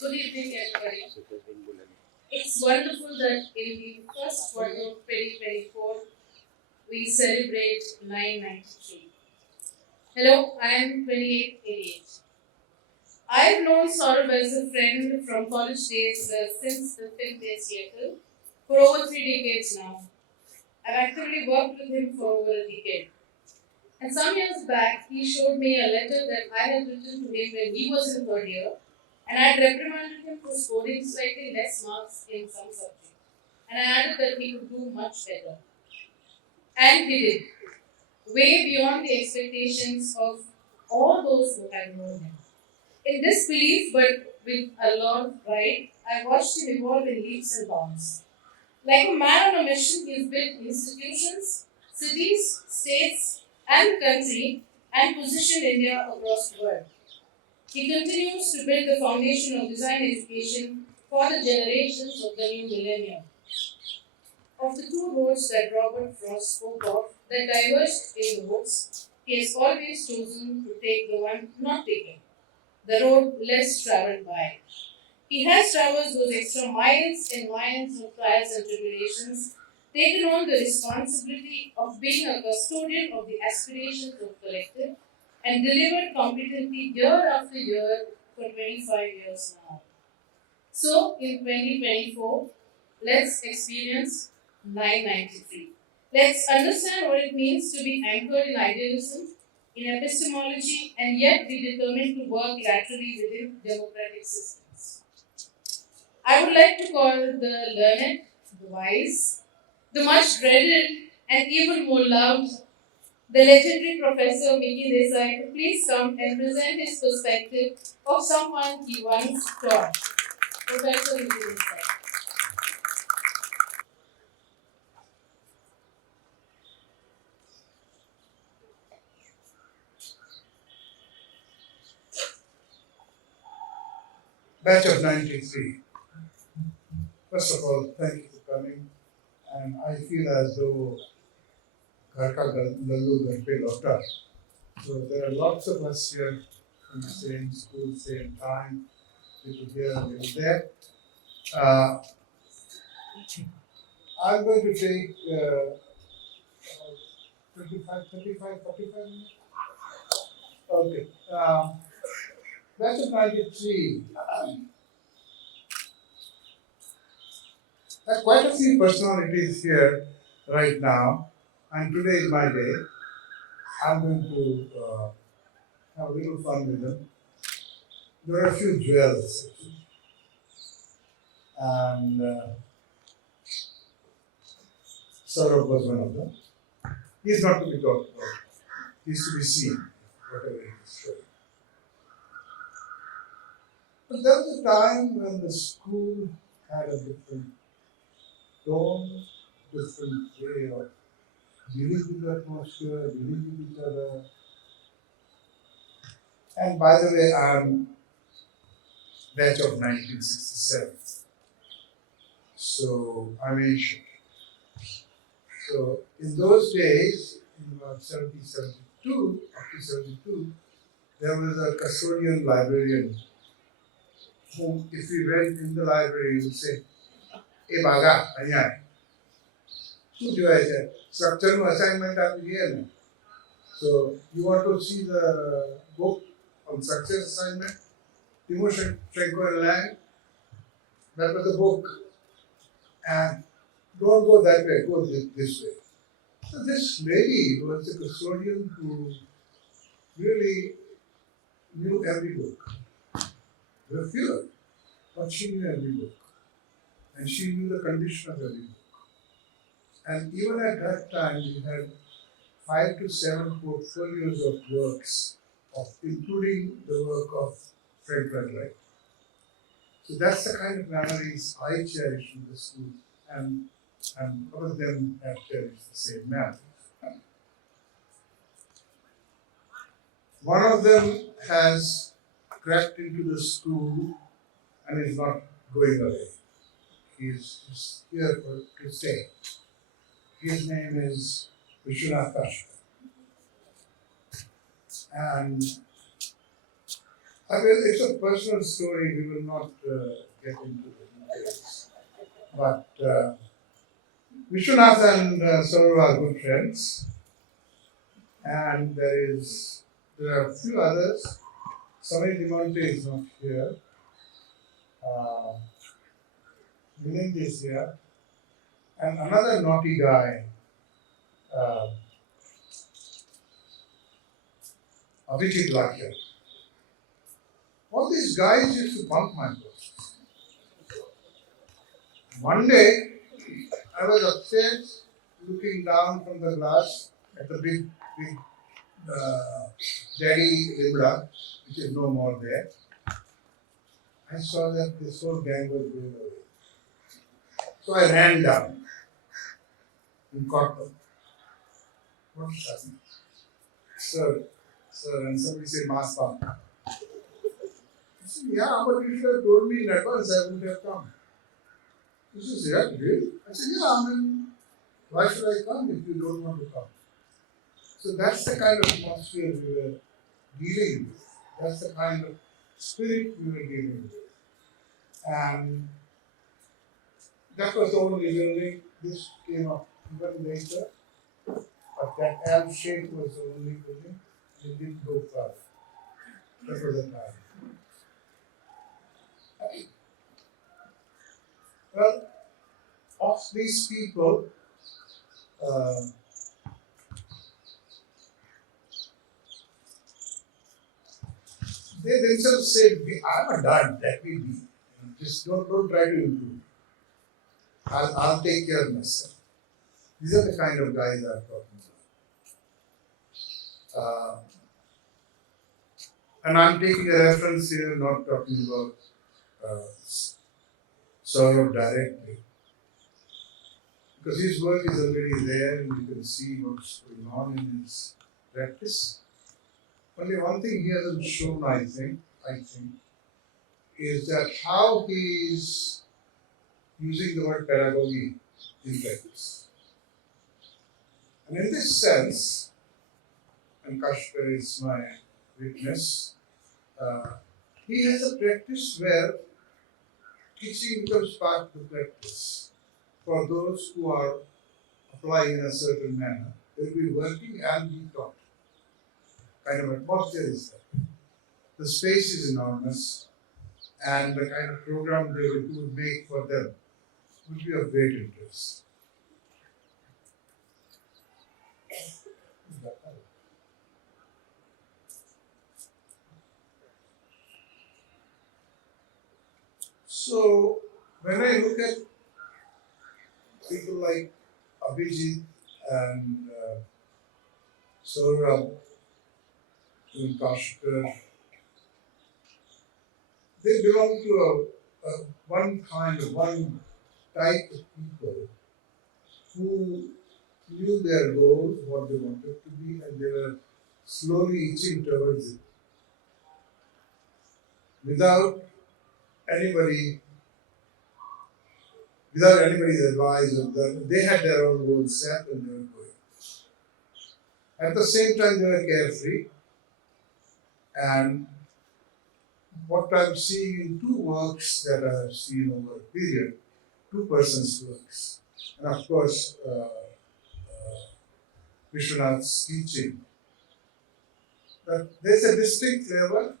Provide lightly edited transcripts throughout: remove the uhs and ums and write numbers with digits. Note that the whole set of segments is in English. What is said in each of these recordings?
Good evening, everybody. It's wonderful that in the first quarter of 2024, we celebrate 993. Hello, I am 2888. I've known Sourabh as a friend from college days since the film day Seattle for over 3 decades now. I've actively worked with him for over a decade. And some years back, he showed me a letter that I had written to him when he was in third year, and I had reprimanded him for scoring slightly less marks in some subject. And I added that he could do much better. And he did, way beyond the expectations of all those who had known him. In this belief, but with a lot of pride, I watched him evolve in leaps and bounds. Like a man on a mission, he's built institutions, cities, states, and the country, and positioned India across the world. He continues to build the foundation of design education for the generations of the new millennium. Of the two roads that Robert Frost spoke of that diverged in the woods, he has always chosen to take the one not taken, the road less traveled by. He has traversed those extra miles and miles of trials and tribulations, taken on the responsibility of being a custodian of the aspirations of collective, and delivered competently year after year for 25 years now. So, in 2024, let's experience 993. Let's understand what it means to be anchored in idealism, in epistemology, and yet be determined to work laterally within democratic systems. I would like to call the learned, the wise, the much dreaded, and even more loved, the legendary Professor Miki Desai to please come and present his perspective of someone he once taught. Professor Miki Desai. Batch of 93. First of all, thank you for coming. And I feel as though घर का लल्लू घर पे लौटा. So there are lots of us here from the same school, same time, people here, people there. I'm going to take 35, 45 minutes. Okay. Batch of 93. There are quite a few personalities here right now, and today is my day. I'm going to have a little fun with them. There are a few jewels, and Sourabh was one of them. He's not to be talked about, he's to be seen, whatever he is showing. But there was a time when the school had a different tone, different way of dealing with the atmosphere, dealing with each other. And by the way, I'm batch of 1967. So I'm Asian. So in those days, in about 72, up to 72, there was a custodian librarian whom, if we went in the library, he would say, "Hey, Baga, anya." So structure assignment at the end. So you want to see the book on success assignment? Timo Shenko and Lang, that was the book. And don't go that way, go this way. So this lady was a custodian who really knew every book. There were fewer, but she knew every book. And she knew the condition of every book. And even at that time, we had 5 to 7 portfolios of works, including the work of Fred Wright. So that's the kind of memories I cherish in the school, and all of them have cherished the same memories. One of them has crept into the school and is not going away. He's here to stay. His name is Vishwanath Kashka. And I mean, it's a personal story. We will not get into the details. But Vishwanath and Sourabh are good friends, and there are a few others. Samay Dimonte is not here. Uh, Milind is here, and another naughty guy, uh, Abhijit Lakya. All these guys used to bunk my course. One day, I was upstairs looking down from the glass at the big uh, Daddy Libra, which is no more there. I saw that this whole gang was going away. So I ran down and caught them. What's happening? Sir, and somebody said, Mass pump. I said, yeah, but you should have told me in advance, I wouldn't have come. He says, yeah, really? I said, yeah, I mean, why should I come if you don't want to come? So that's the kind of atmosphere we were dealing with. That's the kind of spirit we were dealing with. And that was the only building. This came up even later. But that L shape was the only building. It didn't go further. That was the time. Well, of these people, they themselves said, I'm a dud, let me be. Just don't try to improve. I'll take care of myself. These are the kind of guys I'm talking about. And I'm taking a reference here, not talking about Sourabh directly. Because his work is already there and you can see what's going on in his practice. Only one thing he hasn't shown, I think, is that how he is using the word pedagogy in practice. And in this sense, and Kashkar is my witness, he has a practice where teaching becomes part of the practice. For those who are applying in a certain manner, they will be working and be taught. Kind of atmosphere is there. The space is enormous, and the kind of program they would make for them would be of great interest. So, when I look at people like Abhijit and Sourabh and Kashkar, they belong to one type of people who knew their goals, what they wanted to be, and they were slowly inching towards it without anybody, without anybody's advice of them. They had their own goals set and they were going. At the same time, they were carefree. And what I'm seeing in two works that I have seen over a period, two persons' works, and of course, Vishwanath's teaching, that there's a distinct level,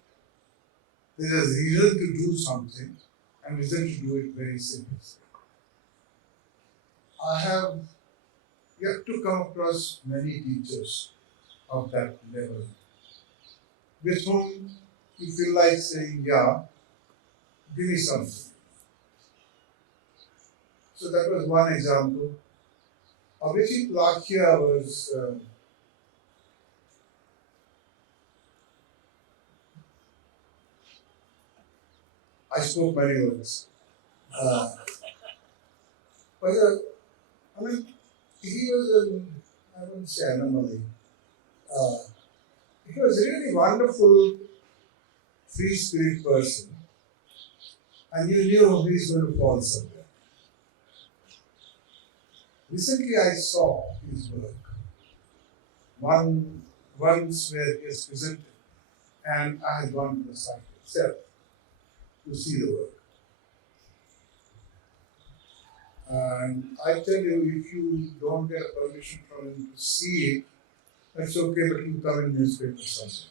there's a reason to do something, and reason to do it very seriously. I have yet to come across many teachers of that level, with whom you feel like saying, yeah, give me something. So that was one example. Abhijit Lakya was I spoke many words. But I mean, he was I wouldn't say anomaly. He was a really wonderful, free spirit person, and you knew he's going to fall somewhere. Recently, I saw his work. Once where he has presented, and I had gone to the site. itself to see the work. And I tell you, if you don't get permission from him to see it, that's okay, but you come in newspaper someday.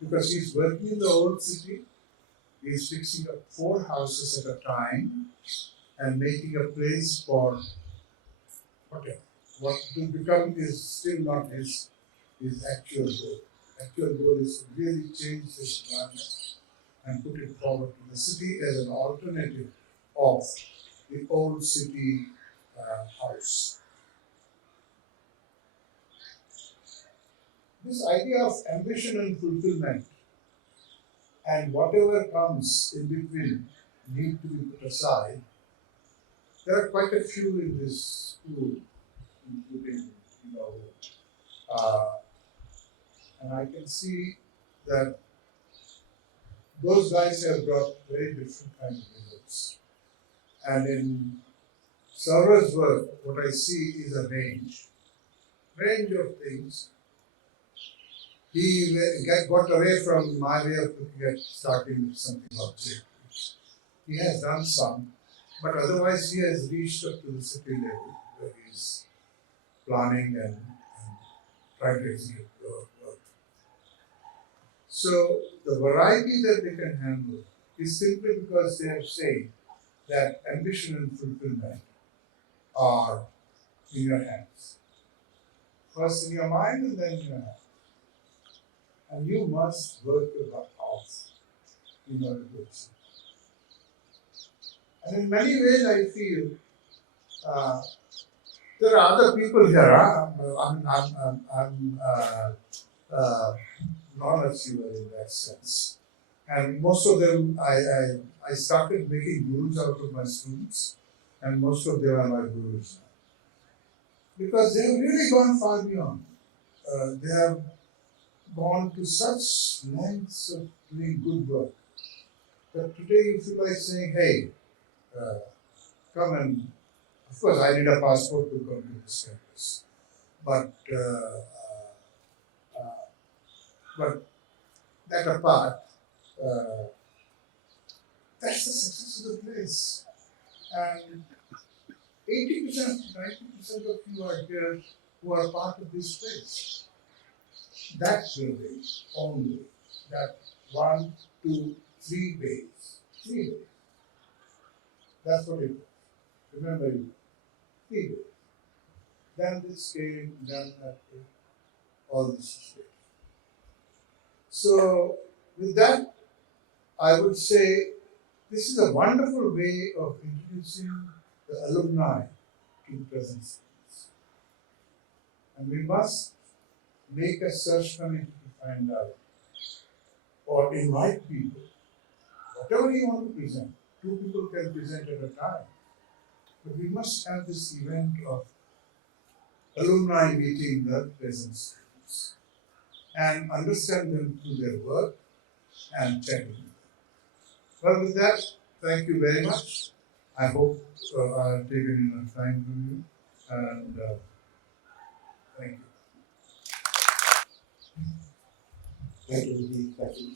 Because he's working in the old city, he's fixing up 4 houses at a time and making a place for hotel. What will become is still not his actual goal. Actual goal is to really change this environment and put it forward to the city as an alternative of the old city house. This idea of ambition and fulfillment and whatever comes in between need to be put aside. There are quite a few in this school, including, uh, and I can see that those guys have brought very different kinds of results. And in Saurav's work, what I see is a range of things. He got away from my way of looking at starting with something objective. He has done some, but otherwise he has reached up to the city level where he's planning and trying to execute the work. So the variety that they can handle is simply because they have said that ambition and fulfillment are in your hands. First in your mind and then in your hands. And you must work your butt off in order to achieve. And in many ways I feel there are other people here. I'm non-achiever in that sense. And most of them, I started making gurus out of my students, and most of them are my gurus now. Because they have really gone far beyond. They have gone to such lengths of doing good work that today you feel like saying, hey, uh, come and, of course, I need a passport to come to this campus. But but that apart, uh, that's the success of the place. And 80%, 90% of you are here who are part of this place. That building only, that 1, 2, 3 bays. 3 bays. That's what it is. Remember you. 3 bays. Then this came, then that came. All this is there. So with that, I would say this is a wonderful way of introducing the alumni to the present students. And we must make a search committee to find out or invite people. Whatever you want to present, 2 people can present at a time. But we must have this event of alumni meeting the present students and understand them through their work and checking them. Well, with that, thank you very much. I hope I've taken enough time from you, and thank you. Thank you, Miki. Thank you.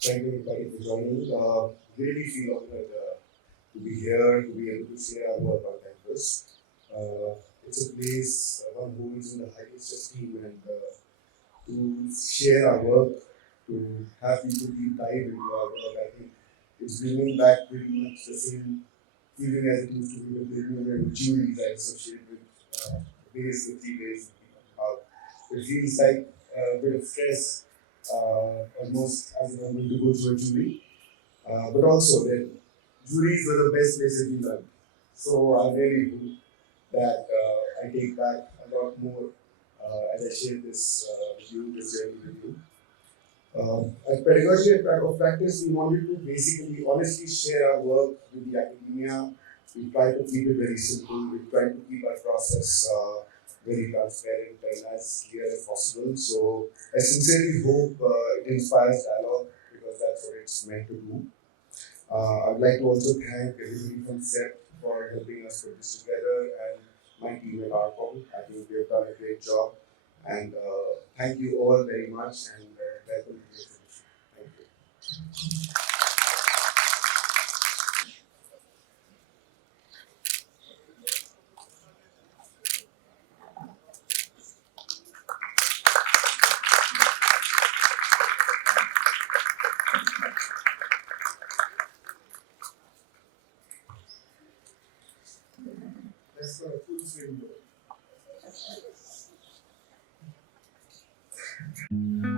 Thank you, everybody, for joining. Really feel honored to be here, to be able to share our work on campus. It's a place one holds in the highest esteem, and to share our work, to have people deep dive into our work, I think it's bringing back pretty much the same feeling as it used to be with the juries I associated with the 3 days we talked about. It feels like a bit of stress, almost as if I'm going to go through a jury. But also that juries were the best places we learned. So I really hope that I take back a lot more as I share this with you, this journey with you. At Pedagogy of Practice, we wanted to basically honestly share our work with the academia. We try to keep it very simple. We try to keep our process very transparent and as clear as possible. So I sincerely hope it inspires dialogue because that's what it's meant to do. I'd like to also thank everybody from CEPT for helping us put this together and my team at Archohm. I think they've done a great job. And thank you all very much and welcome to this. That's not a full swing though.